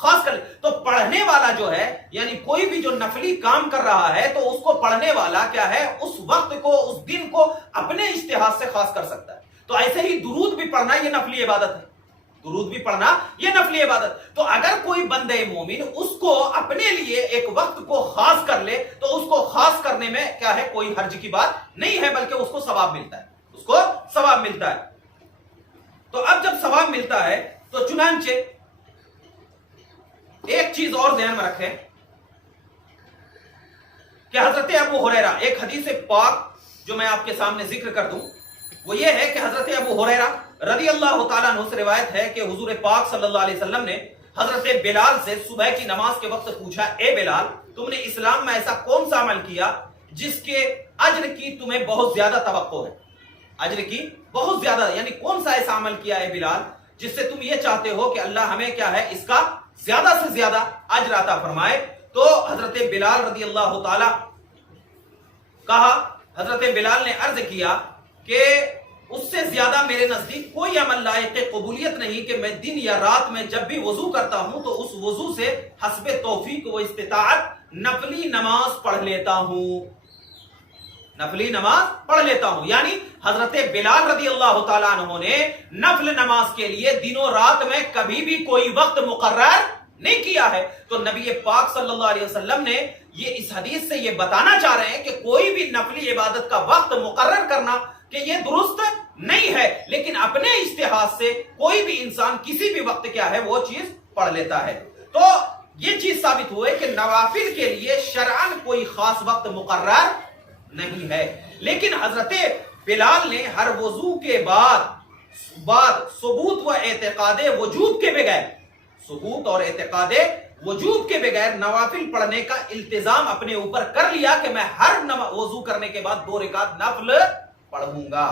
خاص کر تو پڑھنے والا جو ہے یعنی کوئی بھی جو نفلی کام کر رہا ہے تو اس کو پڑھنے والا کیا ہے اس وقت کو اس دن کو اپنے اجتہاد سے خاص کر سکتا ہے. تو ایسے ہی درود بھی پڑھنا یہ نفلی عبادت ہے, درود بھی پڑھنا یہ نفلی عبادت. تو اگر کوئی بندے مومن اس کو اپنے لیے ایک وقت کو خاص کر لے تو اس کو خاص کرنے میں کیا ہے کوئی حرج کی بات نہیں ہے, بلکہ اس کو ثواب ملتا ہے, اس کو ثواب ملتا ہے. تو اب جب ثواب ملتا ہے تو چنانچہ ایک چیز اور ذہن میں رکھیں کہ حضرت ابو ہریرہ, ایک حدیث پاک جو میں آپ کے سامنے ذکر کر دوں وہ یہ ہے کہ حضرت ابو ہریرہ رضی اللہ تعالیٰ عنہ سے روایت ہے کہ حضور پاک صلی اللہ علیہ وسلم نے حضرت بلال سے صبح کی نماز کے وقت پوچھا, اے بلال تم نے اسلام میں ایسا کون سا عمل کیا جس کے اجر کی تمہیں بہت زیادہ توقع ہے, اجر کی بہت زیادہ, یعنی کون سا ایسا عمل کیا ہے بلال جس سے تم یہ چاہتے ہو کہ اللہ ہمیں کیا ہے اس کا زیادہ سے زیادہ اجر عطا فرمائے. تو حضرت بلال رضی اللہ تعالی کہا, حضرت بلال نے عرض کیا کہ اس سے زیادہ میرے نزدیک کوئی عمل لائق قبولیت نہیں کہ میں دن یا رات میں جب بھی وضو کرتا ہوں تو اس وضو سے حسب توفیق و استطاعت نفلی نماز پڑھ لیتا ہوں, نفلی نماز پڑھ لیتا ہوں. یعنی حضرت بلال رضی اللہ تعالیٰ عنہ نے نفل نماز کے لیے دنوں رات میں کبھی بھی کوئی وقت مقرر نہیں کیا ہے. تو نبی پاک صلی اللہ علیہ وسلم نے یہ اس حدیث سے یہ بتانا چاہ رہے ہیں کہ کوئی بھی نفلی عبادت کا وقت مقرر کرنا کہ یہ درست نہیں ہے, لیکن اپنے اجتہاد سے کوئی بھی انسان کسی بھی وقت کیا ہے وہ چیز پڑھ لیتا ہے. تو یہ چیز ثابت ہوئے کہ نوافل کے لیے شرعاً کوئی خاص وقت مقرر نہیں ہے, لیکن حضرت بلال نے ہر وضو کے بعد ثبوت و اعتقاد وجوب کے بغیر, ثبوت اور اعتقاد وجوب کے بغیر نوافل پڑھنے کا التزام اپنے اوپر کر لیا کہ میں ہر وضو کرنے کے بعد 2 رکعت نفل پڑھوں گا.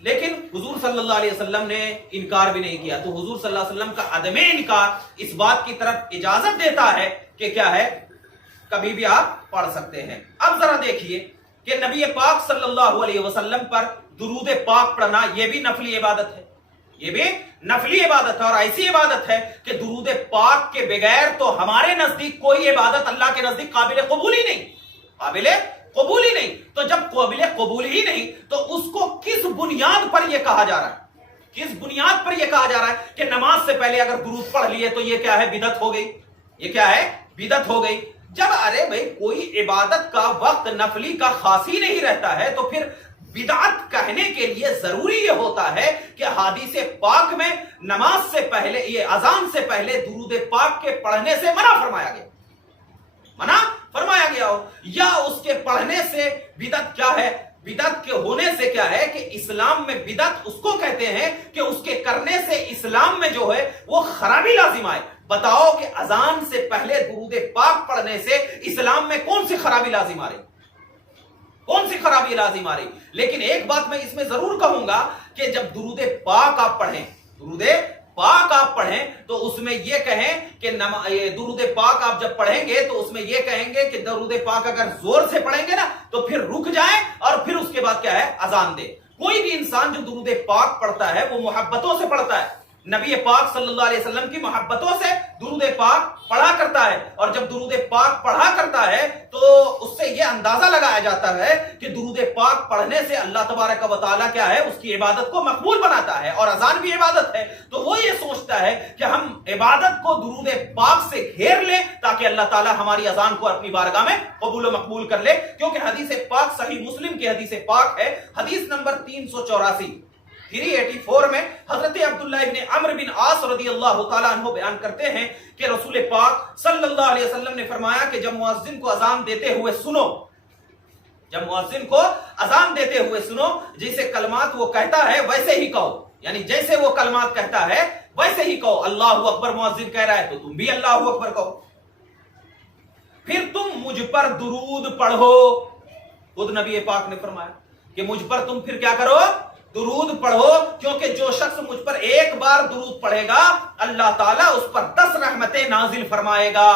لیکن حضور صلی اللہ علیہ وسلم نے انکار بھی نہیں کیا. تو حضور صلی اللہ علیہ وسلم کا عدم انکار اس بات کی طرف اجازت دیتا ہے کہ کیا ہے کبھی بھی آپ پڑھ سکتے ہیں. اب ذرا دیکھیے کہ نبی پاک صلی اللہ علیہ وسلم پر درود پاک پڑھنا یہ بھی نفلی عبادت ہے, یہ بھی نفلی عبادت ہے, اور ایسی عبادت ہے کہ درود پاک کے بغیر تو ہمارے نزدیک کوئی عبادت اللہ کے نزدیک قابل قبول ہی نہیں, قابل قبول ہی نہیں. تو جب قابل قبول ہی نہیں تو اس کو کس بنیاد پر یہ کہا جا رہا ہے, کس بنیاد پر یہ کہا جا رہا ہے کہ نماز سے پہلے اگر درود پڑھ لیے تو یہ کیا ہے بدعت ہو گئی, یہ کیا ہے بدعت ہو گئی. جب ارے بھائی کوئی عبادت کا وقت نفلی کا خاص ہی نہیں رہتا ہے تو پھر بدعت کہنے کے لیے ضروری یہ ہوتا ہے کہ حدیث پاک میں نماز سے پہلے یہ اذان سے پہلے درود پاک کے پڑھنے سے منع فرمایا گیا, منع فرمایا گیا ہو, یا اس کے پڑھنے سے بدعت کیا ہے, بدعت کے ہونے سے کیا ہے کہ اسلام میں بدعت اس کو کہتے ہیں کہ اس کے کرنے سے اسلام میں جو ہے وہ خرابی لازم آئے. بتاؤ کہ اذان سے پہلے درود پاک پڑھنے سے اسلام میں کون سی خرابی لازم آ رہی, کون سی خرابی لازم آ رہی. لیکن ایک بات میں اس میں ضرور کہوں گا کہ جب درود پاک آپ پڑھیں, درود پاک آپ پڑھیں تو اس میں یہ کہیں کہ درود پاک آپ جب پڑھیں گے تو اس میں یہ کہیں گے کہ درود پاک اگر زور سے پڑھیں گے نا تو پھر رک جائیں اور پھر اس کے بعد کیا ہے اذان دے. کوئی بھی انسان جو درود پاک پڑھتا ہے وہ محبتوں سے پڑھتا ہے, نبی پاک صلی اللہ علیہ وسلم کی محبتوں سے درود پاک پڑھا کرتا ہے, اور جب درود پاک پڑھا کرتا ہے تو اس سے یہ اندازہ لگایا جاتا ہے کہ درود پاک پڑھنے سے اللہ تبارک و تعالیٰ کیا ہے اس کی عبادت کو مقبول بناتا ہے, اور اذان بھی عبادت ہے. تو وہ یہ سوچتا ہے کہ ہم عبادت کو درود پاک سے گھیر لیں تاکہ اللہ تعالیٰ ہماری اذان کو اپنی بارگاہ میں قبول و مقبول کر لے, کیونکہ حدیث پاک صحیح مسلم کی حدیث پاک ہے, حدیث نمبر 384 میں حضرت عبداللہ ابن عمرو بن عاص رضی اللہ تعالیٰ عنہ بیان کرتے ہیں کہ رسول پاک صلی اللہ علیہ وسلم نے فرمایا کہ جب مؤذن کو اذان دیتے ہوئے سنو, جب مؤذن کو اذان دیتے ہوئے سنو, جیسے کلمات وہ کہتا ہے ویسے ہی کہو, یعنی جیسے وہ کلمات کہتا ہے ویسے ہی کہو. اللہ اکبر مؤذن کہہ رہا ہے تو تم بھی اللہ اکبر کہو. پھر تم مجھ پر درود پڑھو, خود نبی پاک نے فرمایا کہ مجھ پر تم پھر کیا کرو, درود پڑھو, کیونکہ جو شخص مجھ پر ایک بار درود پڑھے گا اللہ تعالیٰ اس پر 10 رحمتیں نازل فرمائے گا,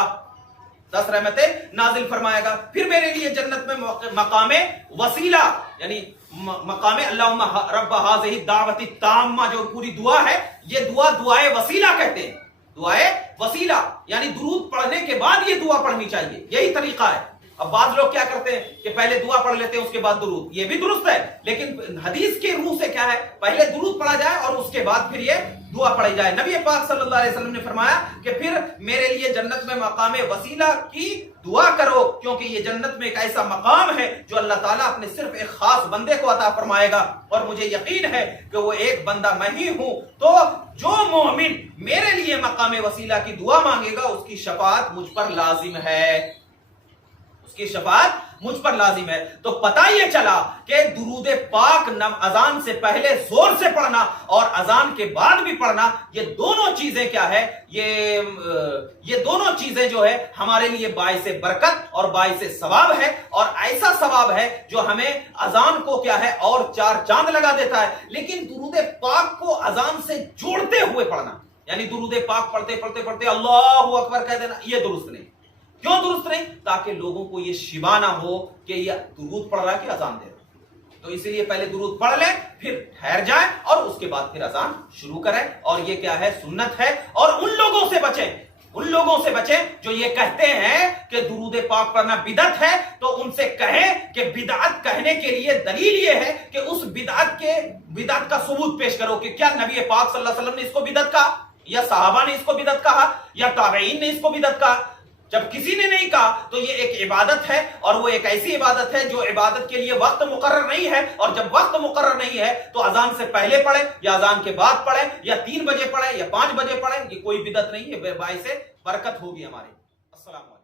10 رحمتیں نازل فرمائے گا. پھر میرے لیے جنت میں مقام وسیلہ یعنی مقام اللہم رب ہذہ الدعوۃ التامہ جو پوری دعا ہے, یہ دعائے وسیلہ کہتے ہیں, دعائے وسیلہ یعنی درود پڑھنے کے بعد یہ دعا پڑھنی چاہیے، یہی طریقہ ہے۔ اب بعض لوگ کیا کرتے ہیں کہ پہلے دعا پڑھ لیتے ہیں اس کے بعد درود، یہ بھی درست ہے، لیکن حدیث کے روح سے کیا ہے، پہلے درود پڑھا جائے اور اس کے بعد پھر یہ دعا پڑھی جائے۔ نبی پاک صلی اللہ علیہ وسلم نے فرمایا کہ پھر میرے لیے جنت میں مقام وسیلہ کی دعا کرو، کیونکہ یہ جنت میں ایک ایسا مقام ہے جو اللہ تعالیٰ اپنے صرف ایک خاص بندے کو عطا فرمائے گا، اور مجھے یقین ہے کہ وہ ایک بندہ میں ہی ہوں۔ تو جو مومن میرے لیے مقام وسیلہ کی دعا مانگے گا اس کی شفاعت مجھ پر لازم ہے، اس کی شفاعت مجھ پر لازم ہے۔ تو پتہ یہ چلا کہ درود پاک اذان سے پہلے زور سے پڑھنا اور اذان کے بعد بھی پڑھنا، یہ دونوں چیزیں کیا ہے، یہ دونوں چیزیں جو ہے ہمارے لیے باعث برکت اور باعث ثواب ہے، اور ایسا ثواب ہے جو ہمیں اذان کو کیا ہے اور چار چاند لگا دیتا ہے۔ لیکن درود پاک کو اذان سے جوڑتے ہوئے پڑھنا، یعنی درود پاک پڑھتے پڑھتے پڑھتے اللہ اکبر کہہ دینا، یہ درست نہیں۔ کیوں درست نہیں؟ تاکہ لوگوں کو یہ شبہ نہ ہو کہ یہ درود پڑھ رہا ہے کہ اذان دے رہا ہے۔ تو اسی لیے پہلے درود پڑھ لیں، پھر ٹھہر جائیں اور اس کے بعد پھر اذان شروع کریں، اور یہ کیا ہے، سنت ہے۔ اور ان لوگوں سے بچیں جو یہ کہتے ہیں کہ درود پاک پڑھنا بدعت ہے، تو ان سے کہیں کہ بدعت کہنے کے لیے دلیل یہ ہے کہ اس بدعت کا ثبوت پیش کرو کہ کیا نبی پاک صلی اللہ علیہ وسلم نے اس کو بدعت کہا، یا صحابہ نے اس کو بدعت کہا، یا تابعین نے اس کو بدعت کہا۔ جب کسی نے نہیں کہا تو یہ ایک عبادت ہے، اور وہ ایک ایسی عبادت ہے جو عبادت کے لیے وقت مقرر نہیں ہے، اور جب وقت مقرر نہیں ہے تو اذان سے پہلے پڑھیں یا اذان کے بعد پڑھیں یا 3 بجے پڑھیں یا 5 بجے پڑھیں، یہ کوئی بدعت نہیں ہے، باعث برکت ہوگی ہماری۔ السلام علیکم۔